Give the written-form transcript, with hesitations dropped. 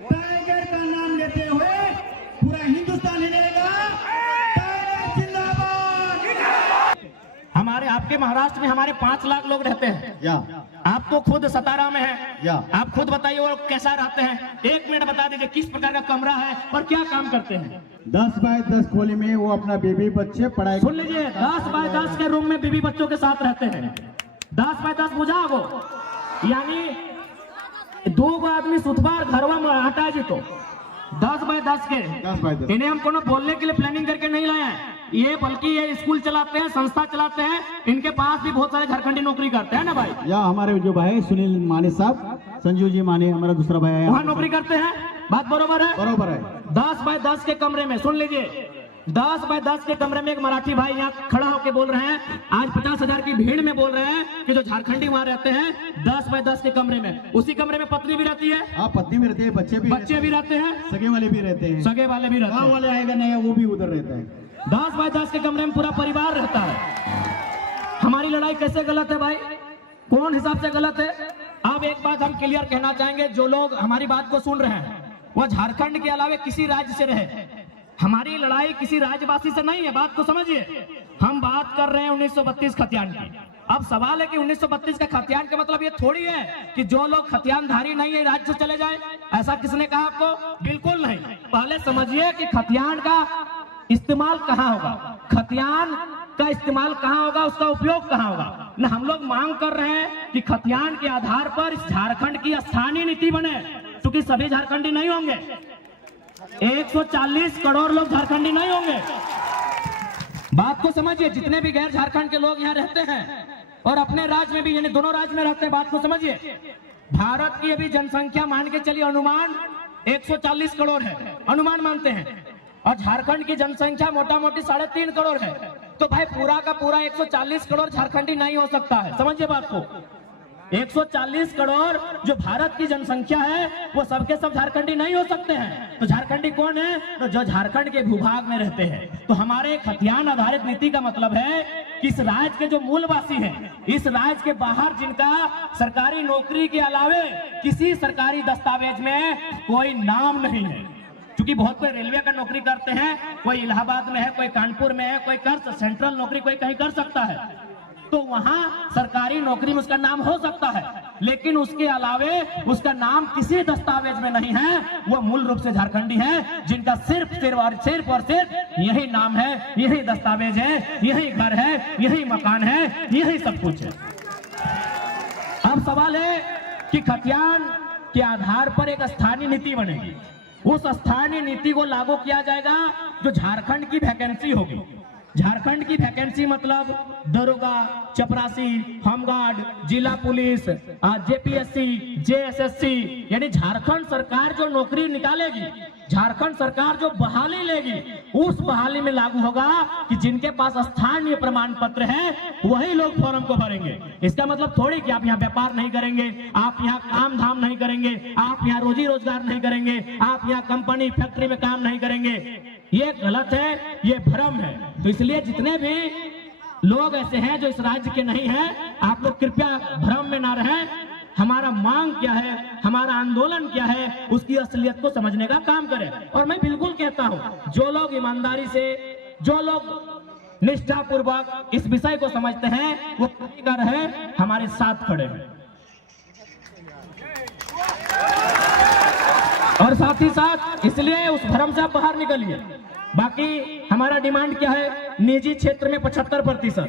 Tiger का नाम लेते हुए पूरा हिंदुस्तान हिलेगा। टाइगर जिंदाबाद। हमारे आपके महाराष्ट्र में हमारे 5 लाख लोग रहते हैं। या आप तो खुद सतारा में हैं। या आप खुद बताइए वो कैसा रहते हैं। 1 मिनट बता दीजिए किस प्रकार का कमरा है और क्या काम करते हैं। 10 बाय 10 खोली में वो अपना बीबी बच्चे पढ़ाई। सुन लीजिए, 10 बाय 10 के रूम में बीवी बच्चों के साथ रहते हैं। 10 बाय 10 बुझा वो, यानी 2 आदमी सुतबार घरवा में हटा जी तो 10 बाय 10 के। 10 बाय 10 इन्हें हम कोनो बोलने के लिए प्लानिंग करके नहीं लाए हैं, ये बल्कि ये स्कूल चलाते हैं, संस्था चलाते हैं। इनके पास भी बहुत सारे झारखंडी नौकरी करते हैं ना भाई। या हमारे जो भाई सुनील माने साहब, संजू जी माने हमारा दूसरा भाई है, वहाँ नौकरी करते हैं। बात बरोबर है? बरोबर है। 10 बाय 10 के कमरे में सुन लीजिए, 10 बाय 10 के कमरे में एक मराठी भाई यहाँ खड़ा होकर बोल रहे हैं, आज 50,000 की भीड़ में बोल रहे हैं कि जो झारखंडी वहाँ रहते हैं 10 बाय 10 के कमरे में, उसी कमरे में पत्नी भी रहती है। हाँ, पत्नी भी रहती है, बच्चे भी रहते हैं, सगे वाले भी रहते हैं, सगे वाले भी रहते गाँव हैं। वाले आएगा नहीं वो भी उधर रहता है। 10 बाय 10 के कमरे में पूरा परिवार रहता है। हमारी लड़ाई कैसे गलत है भाई? कौन हिसाब से गलत है? अब एक बात हम क्लियर कहना चाहेंगे, जो लोग हमारी बात को सुन रहे हैं वो झारखंड के अलावे किसी राज्य से रहे। हमारी लड़ाई किसी राज्यवासी से नहीं है, बात को समझिए। हम बात कर रहे हैं 1932 खतियान की। अब सवाल है कि 1932 का खतियान का मतलब ये थोड़ी है कि जो लोग खतियानधारी नहीं है राज्य से चले जाए। ऐसा किसने कहा आपको? बिल्कुल नहीं। पहले समझिए कि खतियान का इस्तेमाल कहाँ होगा, खतियान का इस्तेमाल कहाँ होगा, उसका उपयोग कहाँ होगा न। हम लोग मांग कर रहे हैं कि खतियान के आधार पर इस झारखंड की स्थानीय नीति बने, क्योंकि सभी झारखंडी नहीं होंगे। 140 करोड़ लोग झारखंडी नहीं होंगे। बात को समझिए, जितने भी गैर झारखंड के लोग यहाँ रहते हैं और अपने राज्य में भी, यानी दोनों राज्य में रहते हैं, बात को समझिए। भारत की अभी जनसंख्या मान के चलिए अनुमान 140 करोड़ है, अनुमान मानते हैं, और झारखंड की जनसंख्या मोटा मोटी 3.5 करोड़ है। तो भाई पूरा का पूरा 140 करोड़ झारखंडी नहीं हो सकता है। समझिए बात को, 140 करोड़ जो भारत की जनसंख्या है वो सबके सब झारखंडी नहीं हो सकते हैं। तो झारखंडी कौन है? तो जो झारखंड के भूभाग में रहते हैं। तो हमारे खतियान आधारित नीति का मतलब है कि इस राज्य के जो मूलवासी हैं, इस राज्य के बाहर जिनका सरकारी नौकरी के अलावे किसी सरकारी दस्तावेज में कोई नाम नहीं है, क्योंकि बहुत कोई रेलवे का नौकरी करते हैं, कोई इलाहाबाद में है, कोई कानपुर में है, कोई कर सेंट्रल नौकरी कोई कहीं कर सकता है, तो वहां सरकारी नौकरी में उसका नाम हो सकता है, लेकिन उसके अलावे उसका नाम किसी दस्तावेज में नहीं है। वो मूल रूप से झारखंडी है, जिनका सिर्फ यही नाम है, यही दस्तावेज है, यही घर है, यही मकान है, यही सब कुछ है। अब सवाल है कि खतियान के आधार पर एक स्थानीय नीति बनेगी। उस स्थानीय नीति को लागू किया जाएगा जो झारखंड की वैकेंसी होगी। झारखंड की वैकेंसी मतलब दरोगा, चपरासी, होमगार्ड, जिला पुलिस, जेपीएससी, जेएसएससी, यानी झारखंड सरकार जो नौकरी निकालेगी, झारखंड सरकार जो बहाली लेगी, उस बहाली में लागू होगा कि जिनके पास स्थानीय प्रमाण पत्र है वही लोग फॉर्म को भरेंगे। इसका मतलब थोड़ी कि आप यहाँ व्यापार नहीं करेंगे, आप यहाँ काम धाम नहीं करेंगे, आप यहाँ रोजी रोजगार नहीं करेंगे, आप यहाँ कंपनी फैक्ट्री में काम नहीं करेंगे। ये गलत है, ये भ्रम है। तो इसलिए जितने भी लोग ऐसे हैं जो इस राज्य के नहीं हैं, आप लोग कृपया भ्रम में ना रहें। हमारा मांग क्या है, हमारा आंदोलन क्या है, उसकी असलियत को समझने का काम करें। और मैं बिल्कुल कहता हूं, जो लोग ईमानदारी से, जो लोग निष्ठापूर्वक इस विषय को समझते हैं, वो कर है हमारे साथ खड़े हैं। और साथ ही साथ इसलिए उस भ्रम से आप बाहर निकलिए। बाकी हमारा डिमांड क्या है? निजी क्षेत्र में 75%।